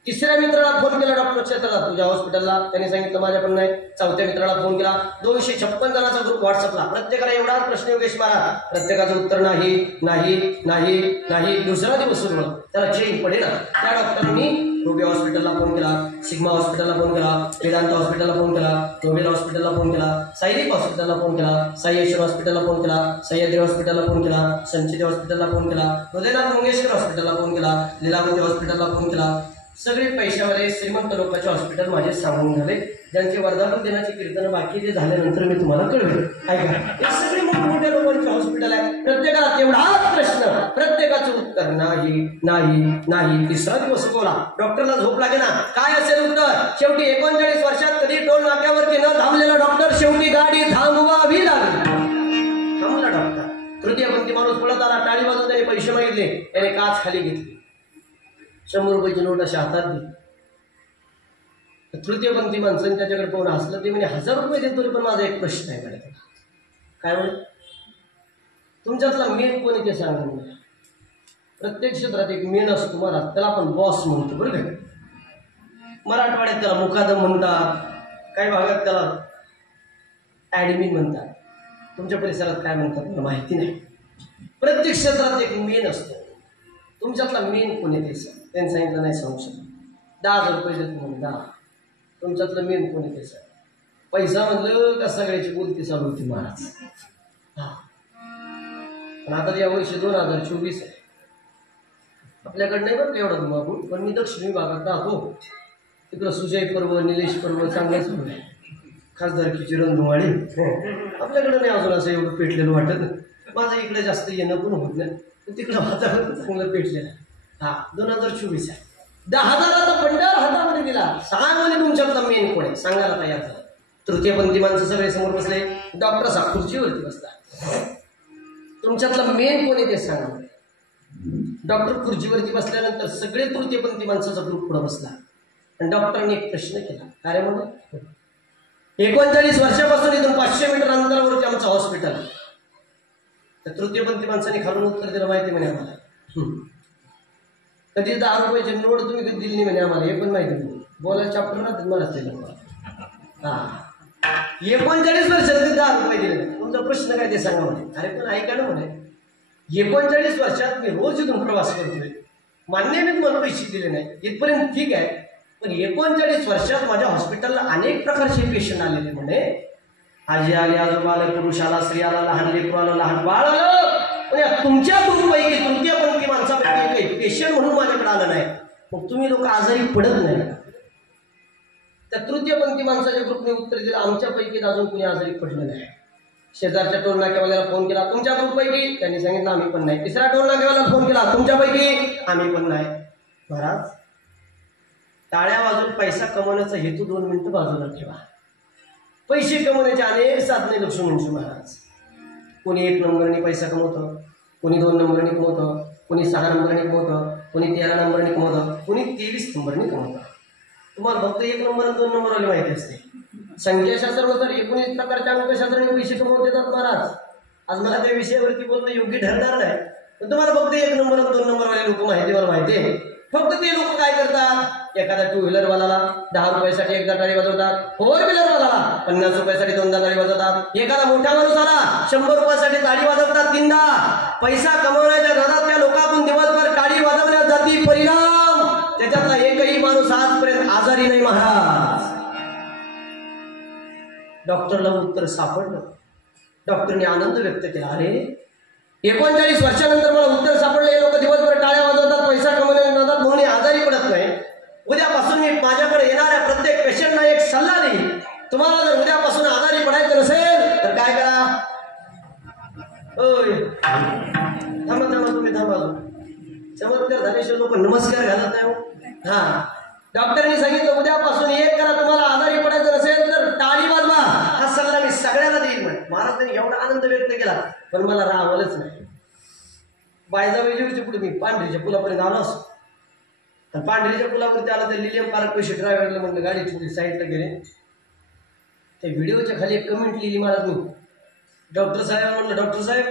तिसऱ्या मित्राला फोन केला डॉक्टर क्षेत्राला, तुझ्या हॉस्पिटलला, त्यांनी सांगितलं माझ्या पण नाही. चौथ्या मित्राला फोन केला. 256 जणांचा ग्रुप व्हॉट्सअपला. प्रत्येकाला एवढाच प्रश्न योगेश महाराज. प्रत्येकाचं उत्तर नाही नाही नाही नाही. दुसरा दिवस सुरू झाला, त्याला चैन पडे ना. त्या डॉक्टरांनी रुबी हॉस्पिटलला फोन केला, सिग्मा हॉस्पिटलला फोन केला, वेदांत हॉस्पिटलला फोन केला, नोबेल हॉस्पिटलला फोन केला, साईदीप हॉस्पिटलला फोन केला, साईश्वर हॉस्पिटलला फोन केला, सह्याद्री हॉस्पिटलला फोन केला, संचिती हॉस्पिटलला फोन केला, हृदयनाथ मंगेशकर हॉस्पिटलला फोन केला, लीलावती हॉस्पिटलला फोन केला, सगळे पैशावाले श्रीमंत लोकांचे हॉस्पिटल माझे सांगून झाले. ज्यांचे वर्धापन दिनाची कीर्तन बाकी ते झाल्यानंतर मी तुम्हाला कळवेल. ऐका, हे सगळे मोठमोठ्या लोकांचे हॉस्पिटल आहे. प्रत्येकाला तेवढाच प्रश्न, प्रत्येकाचं उत्तर नाही नाही नाही. तिसरा दिवस बोला, डॉक्टरला झोप लागे ना. काय असेल उत्तर? शेवटी 39 वर्षात कधी टोल नाक्यावरती न थांबलेला डॉक्टर शेवटी गाडी थांबवावी लागली. थांबला डॉक्टर. तृतीयपंथी माणूस पळत आला, टाळी वाजवून त्याने पैसे मागितले. त्याने काच खाली घेतली, 100 रुपयाची नोट अशा हातात दिली. तृतीयपंथी माणसाने त्याच्याकडे पाहून हसलं. ते म्हणजे 1000 रुपये देतो, पण माझा एक प्रश्न आहे मॅडम. काय म्हणे? तुमच्यातला मेन कोणी ते सांगा मला. प्रत्येक क्षेत्रात एक मेन असतो महाराज, त्याला आपण बॉस म्हणतो बरं का. मराठवाड्यात त्याला मुकादम म्हणतात, काही भागात त्याला ॲडमिन म्हणतात. तुमच्या परिसरात काय म्हणतात मला माहिती नाही. प्रत्येक क्षेत्रात एक मेन असतो. तुमच्यातला मेन कोणी ते सांग. त्यांनी सांगितलं नाही सांगू शकत. 10,000 रुपये देतो म्हणून 10. तुमच्यातलं मेन कोणी ते सांग. पैसा म्हणलं का सगळ्याची बोलती चालू होती महाराज. हा, पण आता या वर्षी 2024 आहे. आपल्याकडे नाही बरं एवढा तुम्हाला, पण मी दक्षिण विभागात राहतो. तिकडं सुजय पर्व, निलेश पर्व चांगलंच आहे. खासदारकीची रणधुमाळी. आपल्याकडं नाही अजून असं एवढं पेटलेलं वाटत नाही. माझं इकडे जास्त येणं पण होत नाही, पण तिकडं वातावरण चांगलं पेटलेलं आहे. हा, 2024 आहे. 10,000चा पंडार हातामध्ये दिला. सांगा म्हणे तुमच्यातला मेन कोण आहे, सांगायला तयार झाला. तृतीयपंथी माणसं सगळे समोर बसले. डॉक्टर साहेब खुर्चीवरती बसला. तुमच्यातला मेन कोण आहे ते सांगा. डॉक्टर खुर्चीवरती बसल्यानंतर सगळे तृतीयपंथी माणसाचा ग्रुप पुढे बसला आणि डॉक्टरने एक प्रश्न केला. काय म्हणून? 39 वर्षापासून इथून 500 मीटर अंतरावरती आमचं हॉस्पिटल. तर तृतीयपंथी माणसाने खालून उत्तर दिलं माहिती म्हणे आम्हाला. कधी 10 रुपयाची नोट तुम्ही कधी दिली नाही म्हणे आम्हाला, हे पण माहिती नाही. बोलायला चॅप्टर राहतात मला दिलं. हा, 39 वर्षात 10 रुपये दिले. तुमचा प्रश्न काय ते सांगा म्हणे. अरे पण ऐका ना म्हणे, 39 वर्षात मी रोज इथून प्रवास करतोय. मान्य मी तुम्हाला पैसे दिले नाही इथपर्यंत ठीक आहे, पण 39 वर्षात माझ्या हॉस्पिटलला अनेक प्रकारचे पेशंट आलेले म्हणे. आजी आले, आजोबा आले, पुरुष आला, स्त्री आला, लहान लेकरू आलं, लहान बाळ आलं. पण तुमच्या ग्रुपपैकी तृतीयपंथी माणसापैकी काही पेशंट म्हणून माझ्याकडे आलं नाही. मग तुम्ही लोक आजारी पडत नाही. त्या तृतीयपंथी माणसाच्या ग्रुपने उत्तर दिलं, आमच्यापैकी अजून कुणी आजारी पडलं नाही. शेजारच्या टोल नाक्यावाल्याला फोन केला, तुमच्या ग्रुपपैकी? त्यांनी सांगितलं आम्ही पण नाही. तिसऱ्या टोल नाक्यावाल्याला फोन केला, तुमच्यापैकी? आम्ही पण नाही. महाराज, टाळ्या वाजून पैसा कमवण्याचा हेतू 2 मिनिटं बाजूला ठेवा. पैसे कमवण्याचे अनेक साधने लक्षून म्हणजे महाराज. कोणी 1 नंबरने पैसा कमवतं, कोणी 2 नंबरने कमवतं, कोणी 6 नंबरने कमवतं, कोणी 13 नंबरने कमवतं, कोणी 23 नंबरने कमवतं. तुम्हाला फक्त 1 नंबर आणि 2 नंबरवाली माहिती असते. संख्याशास्त्रानुसार 19 प्रकारच्या अंकशास्त्राने पैसे कमवून देतात महाराज. आज मला त्या विषयावरती बोलणं योग्य ठरणार नाही, पण तुम्हाला फक्त 1 नंबर आणि 2 नंबरवाले लोक माहिती मला माहिती आहे. फक्त ते लोक काय करतात, एखादा 2 व्हीलर वाला 10 रुपयासाठी एकदा टाळी वाजवतात, 4 व्हीलर वाला 50 रुपयासाठी 2दा टाळी वाजवतात, एखादा मोठा माणूस आला 100 रुपयासाठी टाळी वाजवतात 3दा. पैसा कमवण्याच्या नादात त्या लोकांकडून दिवसभर टाळी वाजवण्यात जाती. परिणाम, त्याच्यातला एकही माणूस आजपर्यंत आजारी नाही महाराज. डॉक्टरला उत्तर सापडलं. डॉक्टरने आनंद व्यक्त केला. अरे 39 वर्षानंतर मला उत्तर सापडलं. हे लोक दिवसभर टाळ्या वाजवतात, पैसा कमवण्याच्या नादात, म्हणून आजारी पडत नाही. उद्यापासून मी माझ्याकडे येणाऱ्या प्रत्येक पेशंटला एक सल्ला देईन. तुम्हाला जर उद्यापासून आजारी पडायचं नसेल तर काय करा. थांबा तुम्ही थांबा. चमत्कार झाल्याशिवाय लोक नमस्कार घालत नाही. हा, डॉक्टरनी सांगितलं उद्यापासून एक करा. तुम्हाला आजारी पडायचं नसेल तर टाळी वाजवा. हा सल्ला मी सगळ्यांना देईन म्हणे. महाराजांनी एवढा आनंद व्यक्त केला, पण मला राहावलंच नाही. बायजावेली पुढे मी पांढरीच्या पुलापर्यंत आलो असो. पांढरीच्या पुलावरती आला तर लिलियम पार्क पैसे ड्रायव्हरला म्हणलं गाडी थोडी साईडला गेले. त्या व्हिडिओच्या खाली एक कमेंट लिहिली महाराज मी. डॉक्टर साहेब म्हणलं, डॉक्टर साहेब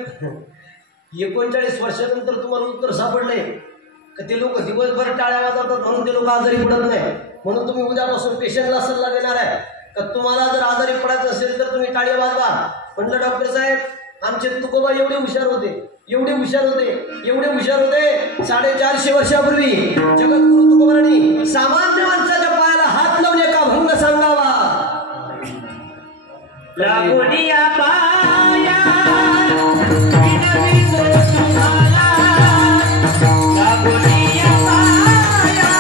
39 वर्षानंतर तुम्हाला उत्तर सापडलंय का ते लोक दिवसभर टाळ्या वाजवतात म्हणून ते लोक आजारी पडत नाही. म्हणून तुम्ही उद्यापासून पेशंटला सल्ला देणार आहे का तुम्हाला जर आजारी पडायचं असेल तर तुम्ही टाळी वाजवा. म्हणलं डॉक्टर साहेब, आमचे तुकोबा एवढे हुशार होते, एवढे हुशार होते, एवढे हुशार होते. 450 वर्षापूर्वी जगद्गुरु तुकोबांनी सामान्य माणसाच्या पायाला हात लावून एका भंग सांगावा. लागोनिया पाया लागोनिया पाया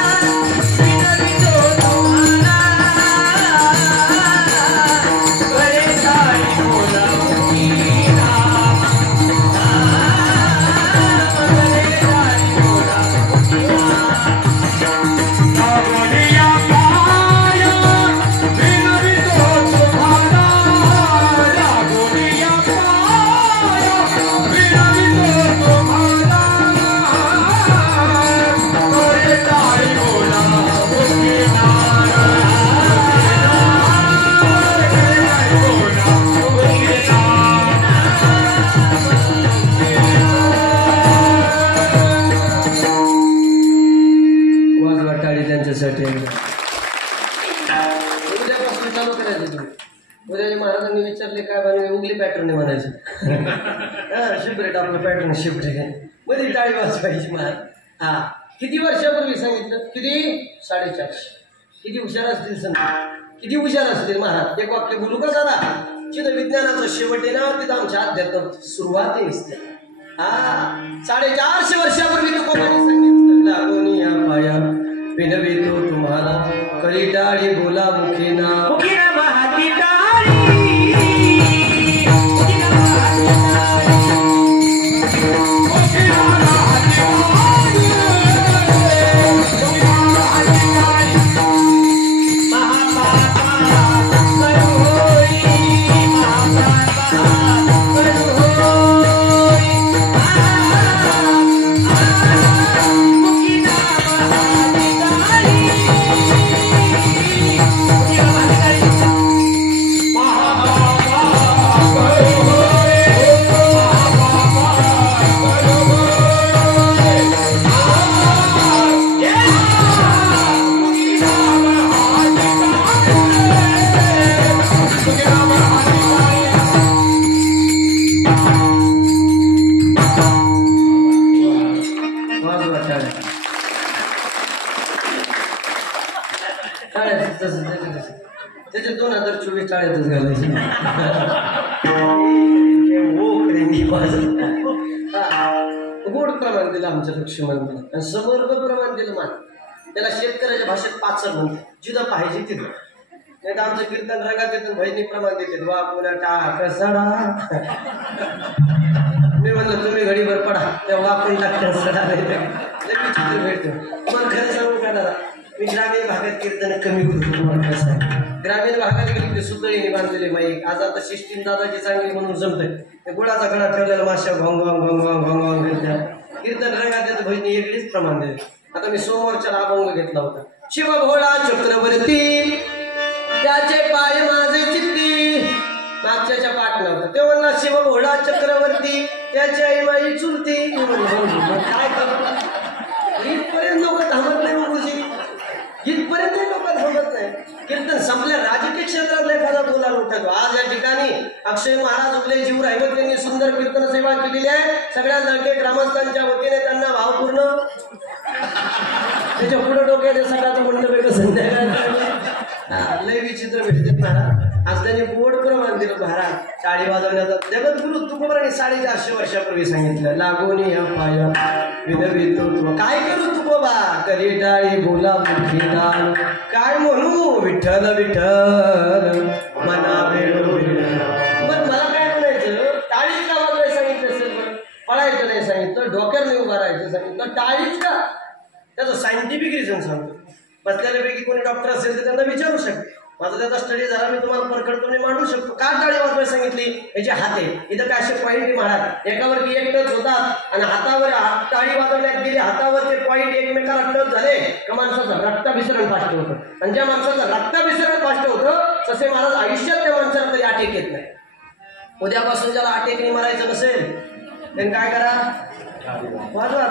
उद्यापासून चालू करायचं तुम्ही. उद्याच्या महाराजांनी विचारले काय बनवे, उगली पॅटर्न म्हणायचं. शिफ्ट आपलं पॅटर्न शिफ्ट आहे मध्ये टाळी वाजवायची महाराज. हा किती वर्षापूर्वी सांगितलं? किती? 450. किती हुशार असतील संत, किती हुशार असतील महाराज. एक वाक्य बोलू का दादा? चिद विज्ञानाचं शेवट आहे ना, तिथं आमच्या अध्यात्म सुरुवात आहे. हा 450 वर्षापूर्वी तुकोबांनी सांगितलं, लागोनी या पाया विनवितो तुम्हाला, करी टाळी बोला मुखीना, मुखीना महाती टाळी. त्याचे 2024 टाळ्यातच घालायचे. गोड प्रमाण दिलं आमच्या लक्ष्मण आणि समर्थ प्रमाण दिलं मान. त्याला शेतकऱ्याच्या भाषेत पाचर म्हणते, जिथं पाहिजे तिथं. नाही तर आमचं कीर्तन रंगात येतं, भजनी प्रमाण देते, वा पुन्हा टाक सडा. मी म्हणलं तुम्ही घडीभर पडा, तेव्हा आपण टाकता सडा चित्र भेटतो. मग खरं सांगू का दादा, मी ग्रामीण भागात कीर्तन कमी करतो. तुम्हाला कसं आहे, ग्रामीण भागात गेली सुतळीने बांधलेले माईक. आज आता सिस्टीम दादाची चांगली म्हणून जमतंय. गुळाचा गडा ठेवलेला माश्या घोंग घोंग घोंग घोंग घोंग कीर्तन रंगात येतं, भजनी वेगळीच प्रमाण देते. आता मी सोमवारच्या अभंग घेतला होता. शिव भोळा चक्रवर्ती त्याचे पाय माझे चित्ती. मागच्याच्या पाठ नव्हतं ते म्हणला, शिव भोळा चक्रवर्ती त्याची आई माझी चुलती. काय करतो, इथपर्यंत लोक थांबत नाही. गुरुजी इथपर्यंत लोक थांबत नाही. कीर्तन संपल्या राजकीय क्षेत्रातला एखादा बोलायला उठतो. आज या ठिकाणी अक्षय महाराज उगले जीव राहिवत यांनी सुंदर कीर्तन सेवा केलेली आहे. सगळ्या जळके ग्रामस्थांच्या वतीने त्यांना भावपूर्ण त्याच्या पुढे डोक्याने सकाळचं मंडप संध्याकाळ लय विचित्र भेटतात महाराज. आज त्यांनी बोर्ड प्रमाण दिलं महाराज टाळी वाजवण्याचा. जगद्गुरु तुकोबांनी 450 वर्षापूर्वी सांगितलं, लागोनी या पाया विनवितो तुम. काय करू तुकोबा, करी टाळी बोला मुखीना, काय म्हणू विठ्ठल विठ्ठल मना वेळो वेळ. मग मला काय म्हणायचं, टाळीच का वाजवायला सांगितलं असेल, पळायचं नाही सांगितलं, डोक्यावर नाही उभा राहायचं सांगितलं, टाळीच का? त्याचं सायंटिफिक रिझन सांगतो. बसल्यापैकी कोणी डॉक्टर असेल तर त्यांना विचारू शकते. माझा त्याचा स्टडी झाला, मी तुम्हाला परखडपणे मांडू शकतो. का टाळी वाजवायला सांगितली, याचे हात आहे. इथं काय असे पॉईंट महाराज एकावरती एक टच होतात आणि हातावर टाळी वाजवण्यात गेली, हातावर ते पॉईंट एकमेकाला टच झाले का माणसाचं रक्ताभिसरण फास्ट होतं. आणि ज्या माणसाचं रक्ताभिसरण फास्ट होतं तसे महाराज आयुष्यात त्या माणसाला तरी अटॅक येत नाही. उद्यापासून ज्याला अटॅकने मारायचं नसेल त्यांनी काय करा, वाजवा.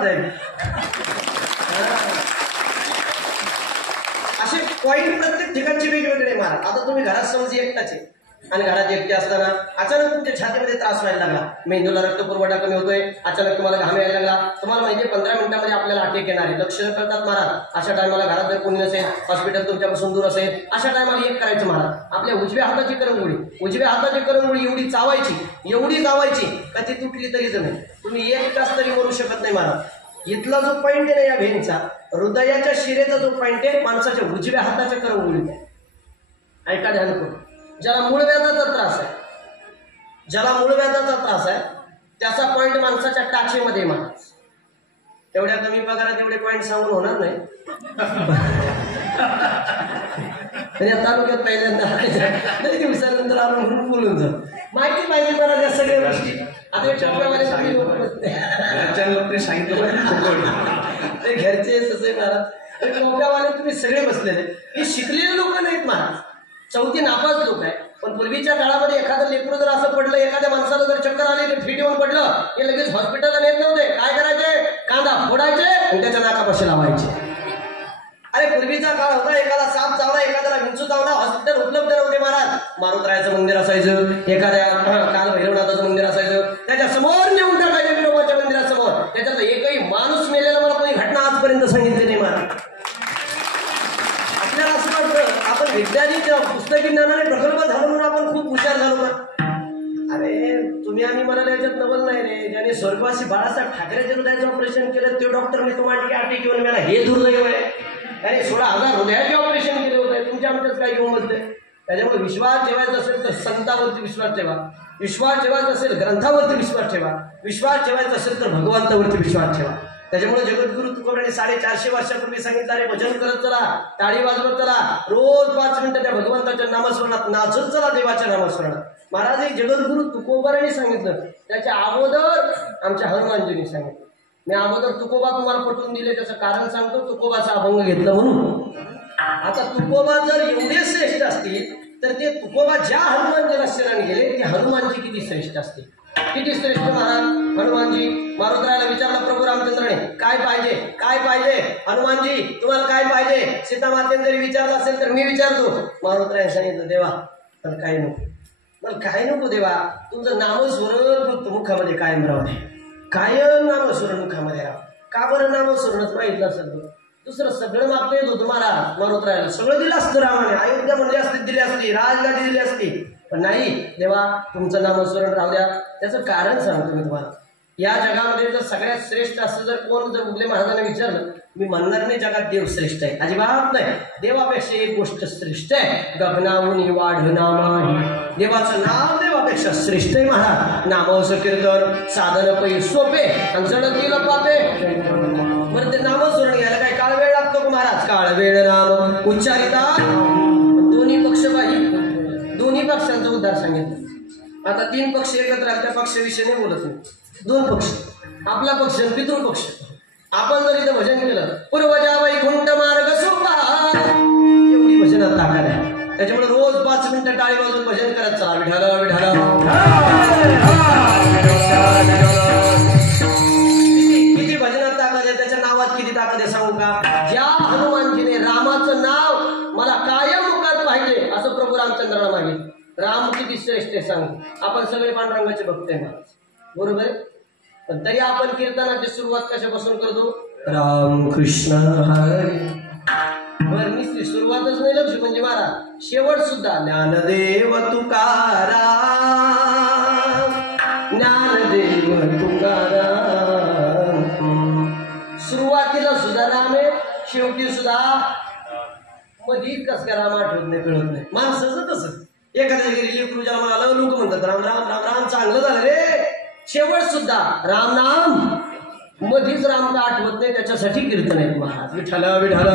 असे पॉईंट प्रत्येक ठिकाणचे वेगवेगळे महाराज. आता तुम्ही घरात समज एकटाच आहे आणि घरात एकटे असताना अचानक तुमच्या छातीमध्ये त्रास व्हायला लागला, मेंदूला रक्तपुरवठा कमी होतोय, अचानक तुम्हाला घाम यायला लागला, तुम्हाला माहिती 15 मिनिटांमध्ये आपल्याला अटॅक येणार आहे. लक्षणं कळतात महाराज. अशा टायमाला घरात जर कोणी नसेल, हॉस्पिटल तुमच्यापासून दूर असेल, अशा टायमाला एक करायचं महाराज, आपल्या उजव्या हाताची करंगुळी एवढी चावायची का ती तुटली तरी जमेल. तुम्ही एक तास तरी मरू शकत नाही महाराज. इथला जो पॉईंट आहे ना या भेंचा, हृदयाच्या शिरेचा जो पॉईंट आहे माणसाच्या उजव्या हाताच्या करंगुळीत आहे. ऐका ध्यान करून. ज्याला मूळव्याधाचा त्रास आहे त्याचा पॉईंट माणसाच्या टाचेमध्ये महाराज. तेवढ्या कमी पगारात एवढे पॉईंट सांगून होणार नाही. या तालुक्यात पहिल्यांदा लई दिवसानंतर आपण म्हणून बोलून जाऊ. माहिती पाहिजे मला त्या सगळ्या गोष्टी. आता सांगितलं घरचे ससे महाराज, मोठ्यावाले तुम्ही सगळे बसलेले. हे शिकलेले लोक नाहीत महाराज, 4थी नापास लोक आहे. पण पूर्वीच्या काळामध्ये एखादं लेकरू जर असं पडलं, एखाद्या माणसाला जर चक्कर आली तर फिट येऊन पडलं, हे लगेच हॉस्पिटलला नेत नव्हते. काय करायचे, कांदा फोडायचे आणि त्याच्या नाकापाशी लावायचे. अरे पूर्वीचा काळ होता, एखादा साप चावला, एखाद्याला विंचू मारुतरायाचं मंदिर असायचं, एखाद्या काल भैरवनाथाचं मंदिर असायचं, त्याच्या समोर नेऊन टाकायचं विनोबाच्या मंदिरासमोर. त्याच्यातला एकही माणूस मेलेला मला कोणी घटना आजपर्यंत सांगितली नाही. मला आपल्याला असं वाटतं आपण वैज्ञानिक पुस्तकी ज्ञानाने प्रकल्प झालो म्हणून आपण खूप हुशार झालो का? अरे तुम्ही आम्ही म्हणाले याच्यात नवल नाही रे. ज्याने स्वर्गवासी बाळासाहेब ठाकरेच्या हृदयाचं ऑपरेशन केलं ते डॉक्टरने तुम्हाला आठी घेऊन मला हे दुर्दैव आहे. त्याने 16,000 हृदयाचे ऑपरेशन केले होते. तुमच्या आमच्याच काय घेऊन बोलते. त्याच्यामुळे विश्वास ठेवायचा असेल तर संतांवरती विश्वास ठेवा, विश्वास ठेवायचा असेल ग्रंथावरती विश्वास ठेवा, विश्वास ठेवायचा असेल तर भगवंतावरती विश्वास ठेवा. त्याच्यामुळे जगद्गुरु तुकोबांनी 450 वर्षापूर्वी सांगितलं, अरे भजन करत चला, टाळी वाजवत चला, रोज 5 मिनिटं त्या भगवंताच्या नामस्मरणात नाचत चला, देवाच्या नामस्मरणात. महाराज हे जगद्गुरु तुकोबांनी सांगितलं. त्याच्या अगोदर आमच्या हनुमानजींनी सांगितलं. मी अगोदर तुकोबा तुम्हाला पटवून दिले त्याचं कारण सांगतो. तुकोबाचा अभंग घेतला म्हणून. आता तुकोबा जर एवढे श्रेष्ठ असतील तर ते तुकोबा ज्या हनुमानजीला शरण गेले ते हनुमानजी किती श्रेष्ठ असतील. किती श्रेष्ठ महाराज हनुमानजी. मारुतरायाला विचारलं प्रभू रामचंद्राने काय पाहिजे, काय पाहिजे. हनुमानजी तुम्हाला काय पाहिजे. सीतामातेने जरी विचारलं असेल तर मी विचारतो. मारुतरायाने सांगितलं, देवा मला काय नको, मला काय नको देवा. तुमचं नामस्मरण फक्त मुखामध्ये कायम राहू दे. कायम नामस्मरण मुखामध्ये राहा. का बरं नामस्मरणच माहितलं असेल. दुसरं सगळं मागता येत होतं महाराज मारुतरायाला. सगळं दिलं असतं रामाने. अयोध्या म्हणली असती, दिली असती, राजगादी दिली असती. पण नाही, देवा तुमचं नामस्मरण राहू द्या. त्याचं कारण सांगतो मी तुम्हाला. या जगामध्ये जर सगळ्यात श्रेष्ठ असं जर कोण जर बुगले महाराजांना विचारलं, मी म्हणणार नाही जगात देव श्रेष्ठ आहे, अजिबात नाही. देवापेक्षा एक गोष्ट श्रेष्ठ आहे, गगनाहून वाढनामा. देवाचं नाव देवापेक्षा श्रेष्ठ आहे महाराज. नामवचं कीर्तन साधन पै सोपे आणि जडतील पापे. बरं ते नामस्मरण घ्यायला काय काळ वेळ लागतो का महाराज. काळ वेळ नाम उच्चारिता दोन्ही पक्ष पाहिजे. दोन्ही पक्षांचा उद्धार सांगितलं. आता 3 पक्ष एकत्र आले, त्या पक्षाविषयी नाही बोलत नाही. 2 पक्ष, आपला पक्ष पितृपक्ष. आपण जर इथं भजन केलं, पूर्वजा वैकुंठ मार्ग सोपा, एवढी भजनात ताकद आहे. त्याच्यामुळे रोज 5 मिनिटं टाळी वाजवून भजन करत चला. विठाला विठाला किती भजनात ताकद आहे. त्याच्या नावात किती ताकद आहे सांगू का. ज्या हनुमानजीने रामाचं नाव मला कायम मुखात पाहिजे असं प्रभू रामचंद्राला मागितलं. राम किती श्रेष्ठ आहे सांगू. आपण सगळे पांडुरंगाचे भक्त आहे महाराज, बरोबर आहे. पण तरी आपण कीर्तनाची सुरुवात कशापासून करतो. राम कृष्ण हरी. बरं सुरुवातच नाही लक्ष म्हणजे महाराज शेवट सुद्धा ज्ञानदेव तुकाराम, ज्ञानदेव तुकाराम. सुरुवातीला सुद्धा राम आहे, शेवटी सुद्धा. मध्ये कस काय राम आठवत नाही, कळत नाही. माणसाचं तसं एखाद्या घरी लेकरू ज्याला म्हणालं लोक म्हणतात राम राम राम राम, चांगलं झालं रे. शेवट सुद्धा राम नाम. मधीच राम का आठवत नाही, त्याच्यासाठी कीर्तन आहे महाराज. विठाला विठाला.